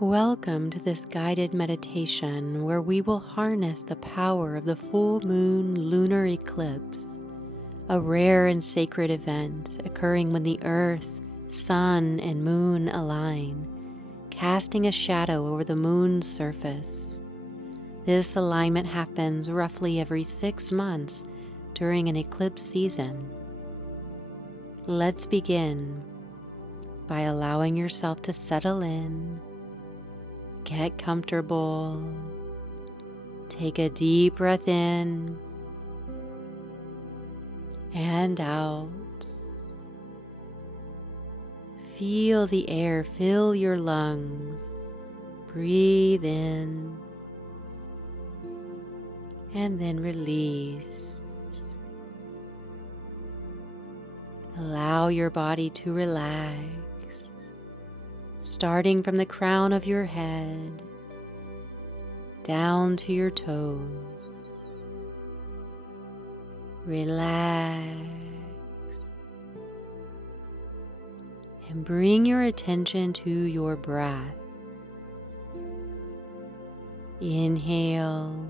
Welcome to this guided meditation where we will harness the power of the full moon lunar eclipse, a rare and sacred event occurring when the earth, sun, and moon align, casting a shadow over the moon's surface. This alignment happens roughly every 6 months during an eclipse season. Let's begin by allowing yourself to settle in. Get comfortable. Take a deep breath in and out. Feel the air fill your lungs. Breathe in and then release. Allow your body to relax. Starting from the crown of your head down to your toes. Relax and bring your attention to your breath. Inhale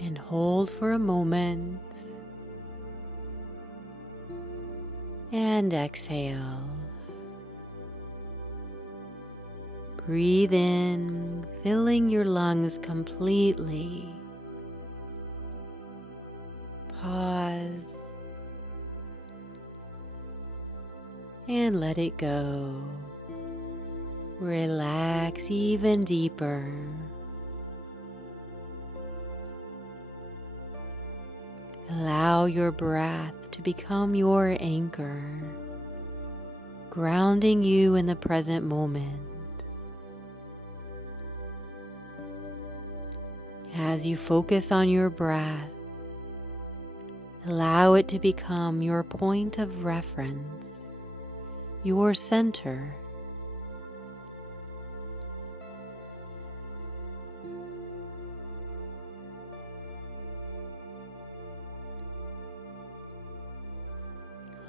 and hold for a moment and exhale. Breathe in, filling your lungs completely. Pause and let it go. Relax even deeper. Allow your breath to become your anchor, grounding you in the present moment. As you focus on your breath, allow it to become your point of reference, your center.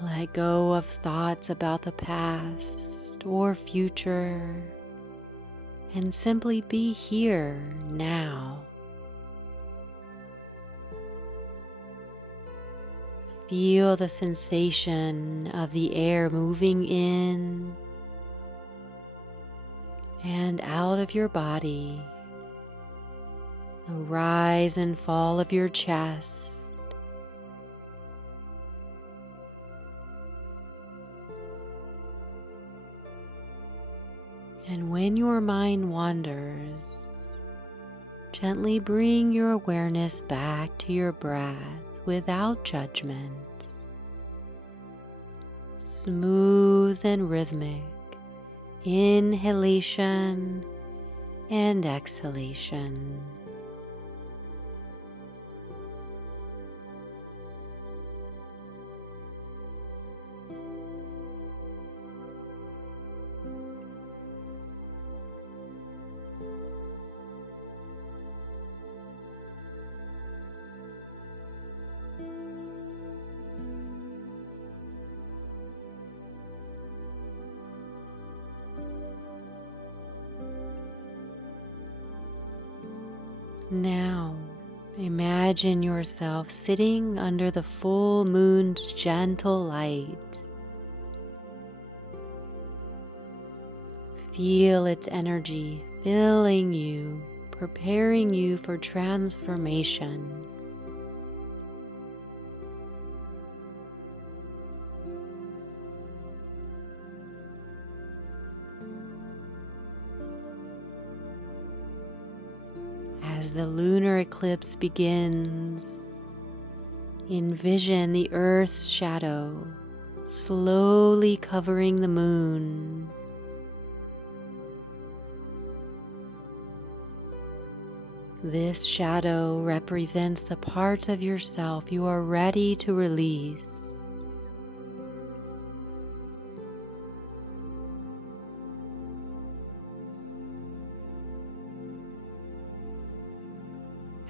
Let go of thoughts about the past or future and simply be here now. Feel the sensation of the air moving in and out of your body, the rise and fall of your chest, and when your mind wanders, gently bring your awareness back to your breath without judgment. Smooth and rhythmic inhalation and exhalation. Now, imagine yourself sitting under the full moon's gentle light. Feel its energy filling you, preparing you for transformation. As the lunar eclipse begins, envision the Earth's shadow slowly covering the moon. This shadow represents the parts of yourself you are ready to release.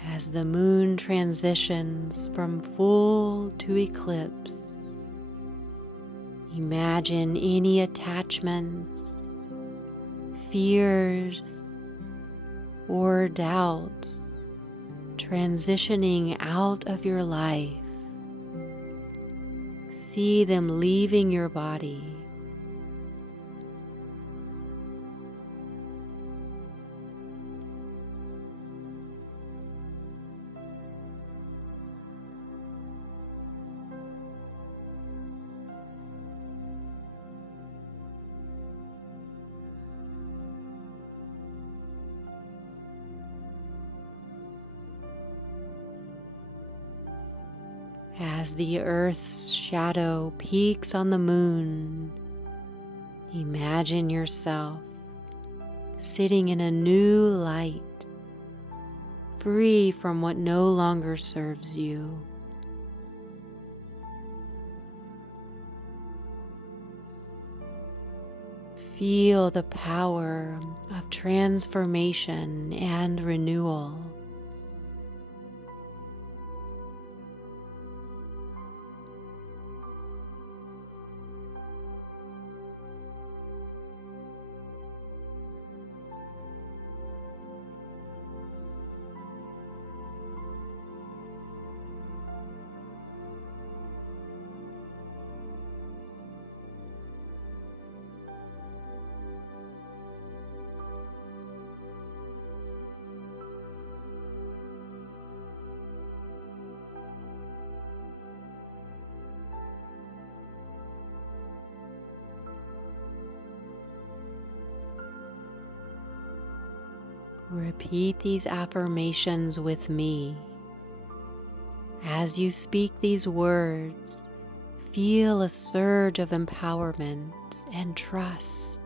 As the moon transitions from full to eclipse, imagine any attachments, fears or doubts transitioning out of your life. See them leaving your body. As the Earth's shadow peeks on the moon, imagine yourself sitting in a new light, free from what no longer serves you. Feel the power of transformation and renewal. Repeat these affirmations with me. As you speak these words, feel a surge of empowerment and trust,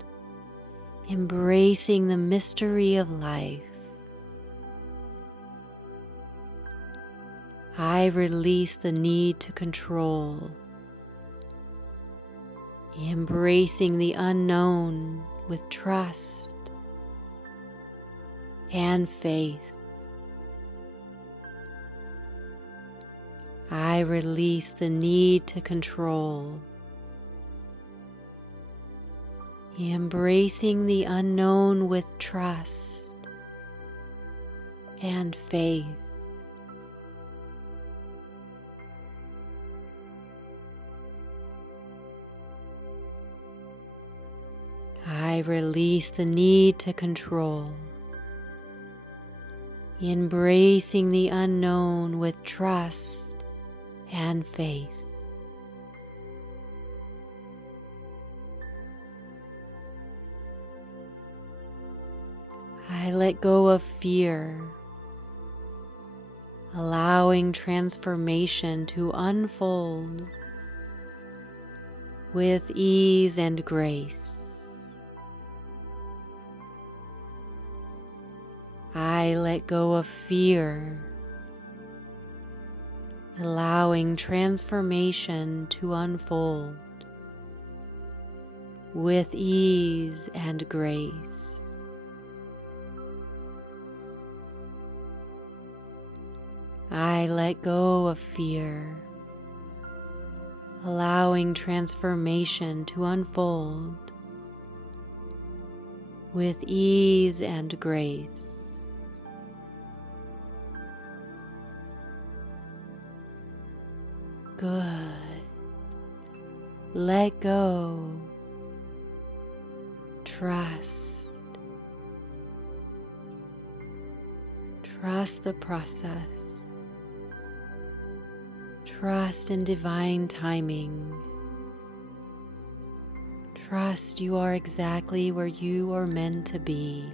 embracing the mystery of life. I release the need to control, embracing the unknown with trust and faith. I release the need to control, embracing the unknown with trust and faith. I release the need to control, embracing the unknown with trust and faith. I let go of fear, allowing transformation to unfold with ease and grace. I let go of fear, allowing transformation to unfold with ease and grace. I let go of fear, allowing transformation to unfold with ease and grace. Good. Let go. Trust. Trust the process. Trust in divine timing. Trust you are exactly where you are meant to be.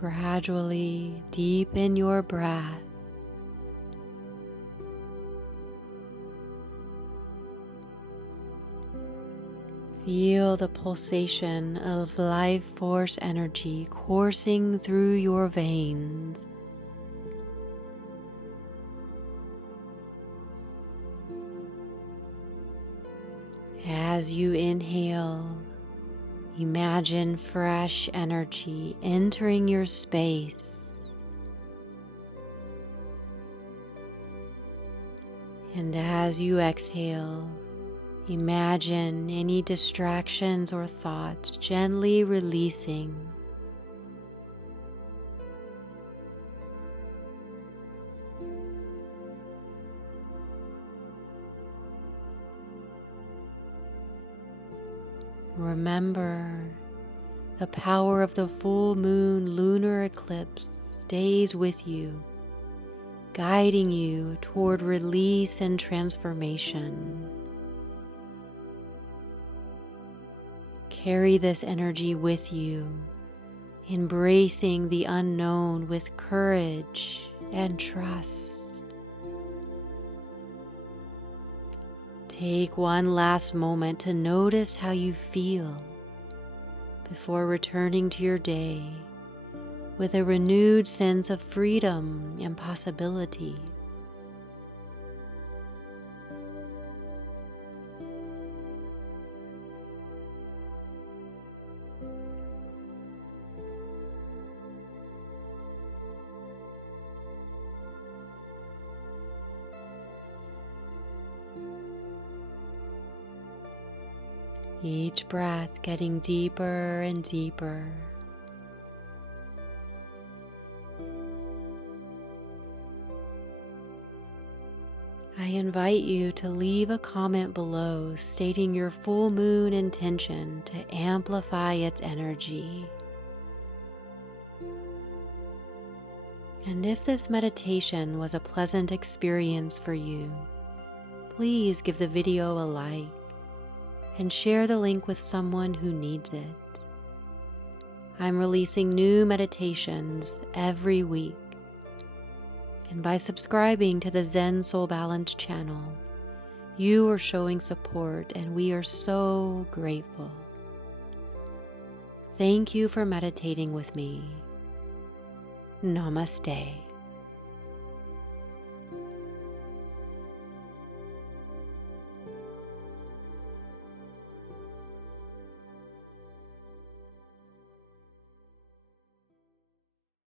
Gradually deepen your breath Feel the pulsation of life force energy coursing through your veins. As you inhale, imagine fresh energy entering your space. And as you exhale, imagine any distractions or thoughts gently releasing. Remember, the power of the full moon lunar eclipse stays with you, guiding you toward release and transformation. Carry this energy with you, embracing the unknown with courage and trust. Take one last moment to notice how you feel before returning to your day with a renewed sense of freedom and possibility. Each breath getting deeper and deeper. I invite you to leave a comment below stating your full moon intention to amplify its energy. And if this meditation was a pleasant experience for you, please give the video a like and share the link with someone who needs it. I'm releasing new meditations every week. And by subscribing to the Zen Soul Balance channel, you are showing support, and we are so grateful. Thank you for meditating with me. Namaste.